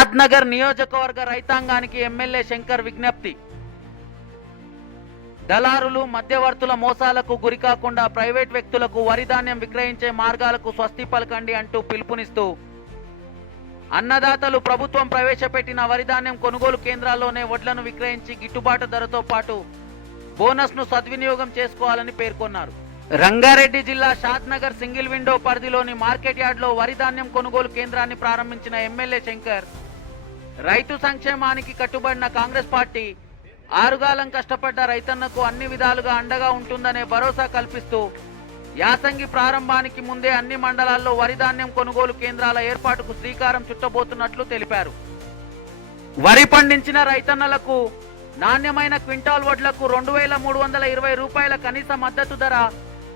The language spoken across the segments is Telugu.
షాద్ నియోజకవర్గ రైతాంగానికి ఎమ్మెల్యే శంకర్ విజ్ఞప్తి. దళారులు మధ్యవర్తుల మోసాలకు గురికాకుండా ప్రైవేట్ వ్యక్తులకు వరిధాన్యం విక్రయించే మార్గాలకు స్వస్తి పలకండి అంటూ పిలుపునిస్తూ. అన్నదాతలు ప్రభుత్వం ప్రవేశపెట్టిన వరిధాన్యం కొనుగోలు కేంద్రాల్లోనే వడ్లను విక్రయించి గిట్టుబాటు ధరతో పాటు బోనస్ను సద్వినియోగం చేసుకోవాలని పేర్కొన్నారు. రంగారెడ్డి జిల్లా షాద్నగర్ సింగిల్ విండో పరిధిలోని మార్కెట్ యార్డ్లో కొనుగోలు కేంద్రాన్ని ప్రారంభించిన ఎమ్మెల్యే శంకర్ రైతు సంక్షేమానికి కట్టుబడిన కాంగ్రెస్ పార్టీ ఆరుగాలం కష్టపడ్డ రైతన్నకు అన్ని విధాలుగా అండగా ఉంటుందనే భరోసా కల్పిస్తూ యాసంగి ప్రారంభానికి ముందే అన్ని మండలాల్లో వరి ధాన్యం కొనుగోలు కేంద్రాల ఏర్పాటుకు శ్రీకారం చుట్టబోతున్నట్లు తెలిపారు. వరి పండించిన రైతన్నలకు నాణ్యమైన క్వింటాల్ వడ్లకు రెండు వేల మూడు వందల ఇరవై రూపాయల కనీస మద్దతు ధర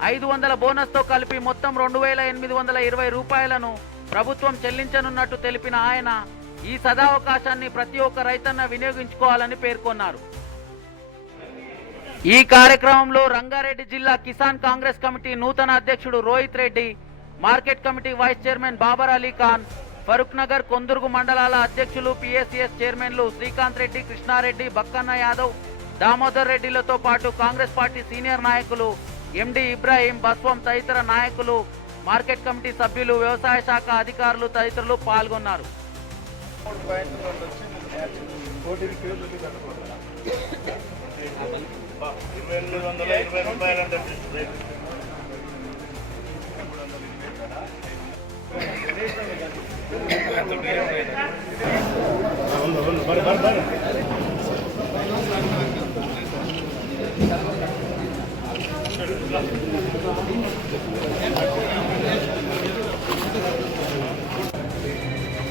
ఐదు వందల బోనస్తో కలిపి మొత్తం రెండు వేల ఎనిమిది వందల ఇరవై రూపాయలను ప్రభుత్వం చెల్లించనున్నట్టు తెలిపిన ఆయన ఈ సదావకాశాన్ని ప్రతి ఒక్క రైతన్న వినియోగించుకోవాలని పేర్కొన్నారు. ఈ కార్యక్రమంలో రంగారెడ్డి జిల్లా కిసాన్ కాంగ్రెస్ కమిటీ నూతన అధ్యక్షుడు Rohit Reddy market committee vice chairman Babar Ali Khan Farooq Nagar Kondurgu మండలాల అధ్యక్షులు పిఎస్సిఎస్ చైర్మన్లు శ్రీకాంత్ రెడ్డి కృష్ణారెడ్డి బక్కన్న యాదవ్ దామోదర్ రెడ్డిలతో పాటు కాంగ్రెస్ పార్టీ సీనియర్ నాయకులు ఎండి ఇబ్రాహీం బస్వం తదితర నాయకులు మార్కెట్ కమిటీ సభ్యులు వ్యవసాయ శాఖ అధికారులు తదితరులు పాల్గొన్నారు. ఇరవై ఎనిమిది వందల ఇరవై రూపాయలు అంటే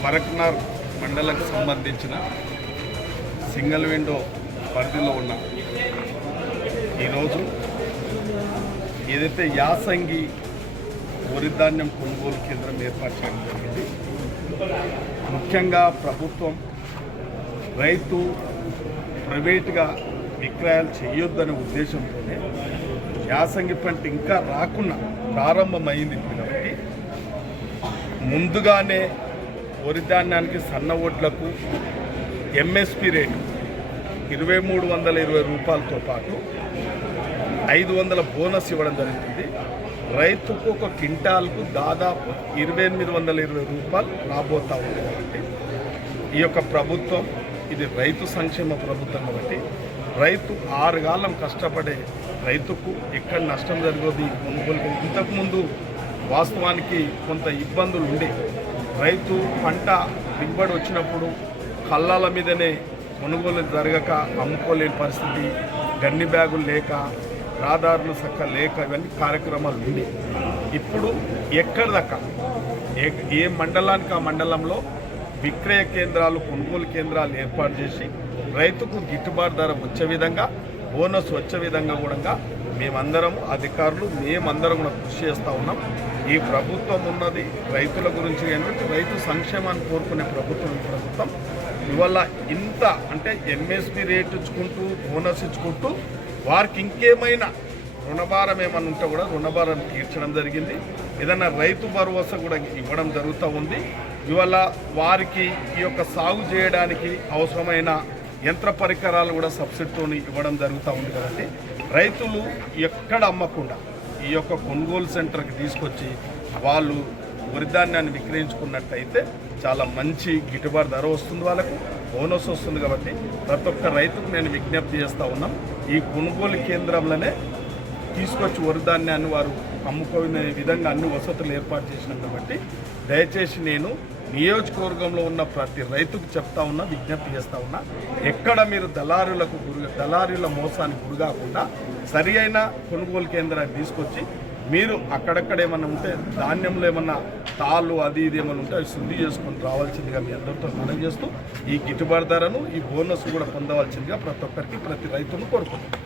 మరక్నార్ మండలకు సంబంధించిన సింగిల్ విండో పరిధిలో ఉన్న ఈరోజు ఏదైతే యాసంగి వరిధాన్యం కొనుగోలు కేంద్రం ఏర్పాటు చేయడం జరిగింది ముఖ్యంగా ప్రభుత్వం రైతు ప్రైవేట్గా విక్రయాలు చేయొద్దనే ఉద్దేశంతోనే యాసంగి పంట ఇంకా రాకుండా ప్రారంభమైంది కాబట్టి ముందుగానే వరి ధాన్యానికి సన్న ఓట్లకు ఎంఎస్పి రేటు ఇరవై మూడు వందల ఇరవై రూపాయలతో పాటు ఐదు వందల బోనస్ ఇవ్వడం జరుగుతుంది. రైతుకు ఒక క్వింటాల్కు దాదాపు ఇరవై ఎనిమిది వందల ఇరవై రూపాయలు రాబోతా ఉంది కాబట్టి ఈ యొక్క ప్రభుత్వం ఇది రైతు సంక్షేమ ప్రభుత్వం కాబట్టి రైతు ఆరుగాలం కష్టపడే రైతుకు ఎక్కడ నష్టం జరగదు కొనుగోలు ఇంతకుముందు వాస్తవానికి కొంత ఇబ్బందులు ఉండే రైతు పంట దిగుబడి వచ్చినప్పుడు కళ్ళాల మీదనే కొనుగోలు జరగక అమ్ముకోలేని పరిస్థితి గన్ని బ్యాగులు లేక రాదారులు సక్క లేక ఇవన్నీ కార్యక్రమాలు ఉండి. ఇప్పుడు ఎక్కడిదక్క ఏ ఏ మండలానికి ఆ మండలంలో విక్రయ కేంద్రాలు కొనుగోలు కేంద్రాలు ఏర్పాటు చేసి రైతుకు గిట్టుబాటు ధర వచ్చే విధంగా బోనస్ వచ్చే విధంగా కూడా మేమందరం అధికారులు మేమందరం కూడా కృషి చేస్తూ ఉన్నాం. ఈ ప్రభుత్వం ఉన్నది రైతుల గురించి ఏంటంటే రైతు సంక్షేమాన్ని కోరుకునే ప్రభుత్వం ప్రభుత్వం ఇవాళ ఇంత అంటే ఎంఎస్పి రేట్ ఇచ్చుకుంటూ బోనస్ ఇచ్చుకుంటూ వారికి ఇంకేమైనా రుణభారం ఏమైనా ఉంటే కూడా రుణభారం తీర్చడం జరిగింది. ఏదన్నా రైతు భరోసా కూడా ఇవ్వడం జరుగుతూ ఉంది. ఇవాళ వారికి ఈ యొక్క సాగు చేయడానికి అవసరమైన యంత్ర పరికరాలు కూడా సబ్సిడీతో ఇవ్వడం జరుగుతూ ఉంది కాబట్టి రైతులు ఎక్కడ అమ్మకుండా ఈ యొక్క కొనుగోలు సెంటర్కి తీసుకొచ్చి వాళ్ళు వరిధాన్యాన్ని విక్రయించుకున్నట్టయితే చాలా మంచి గిట్టుబాటు ధర వస్తుంది వాళ్ళకు బోనస్ వస్తుంది కాబట్టి ప్రతి ఒక్క రైతుకు నేను విజ్ఞప్తి చేస్తూ ఉన్నాం. ఈ కొనుగోలు కేంద్రంలోనే తీసుకొచ్చి వరిధాన్యాన్ని వారు అమ్ముకునే విధంగా అన్ని వసతులు ఏర్పాటు చేసినాం కాబట్టి దయచేసి నేను నియోజకవర్గంలో ఉన్న ప్రతి రైతుకు చెప్తా ఉన్నా విజ్ఞప్తి చేస్తా ఉన్నా ఎక్కడ మీరు దళారులకు గురి దళారుల మోసానికి గురి కాకుండా సరి అయిన కొనుగోలు కేంద్రాన్ని తీసుకొచ్చి మీరు అక్కడక్కడ ఏమన్నా ఉంటే ధాన్యంలో ఏమన్నా తాళ్ళు అది ఇది ఏమన్నా ఉంటే అవి శుద్ధి చేసుకొని రావాల్సిందిగా మీ అందరితో మనం చేస్తూ ఈ గిట్టుబాటు ధరను ఈ బోనస్ కూడా పొందవలసిందిగా ప్రతి ఒక్కరికి ప్రతి రైతును కోరుకుంటున్నాం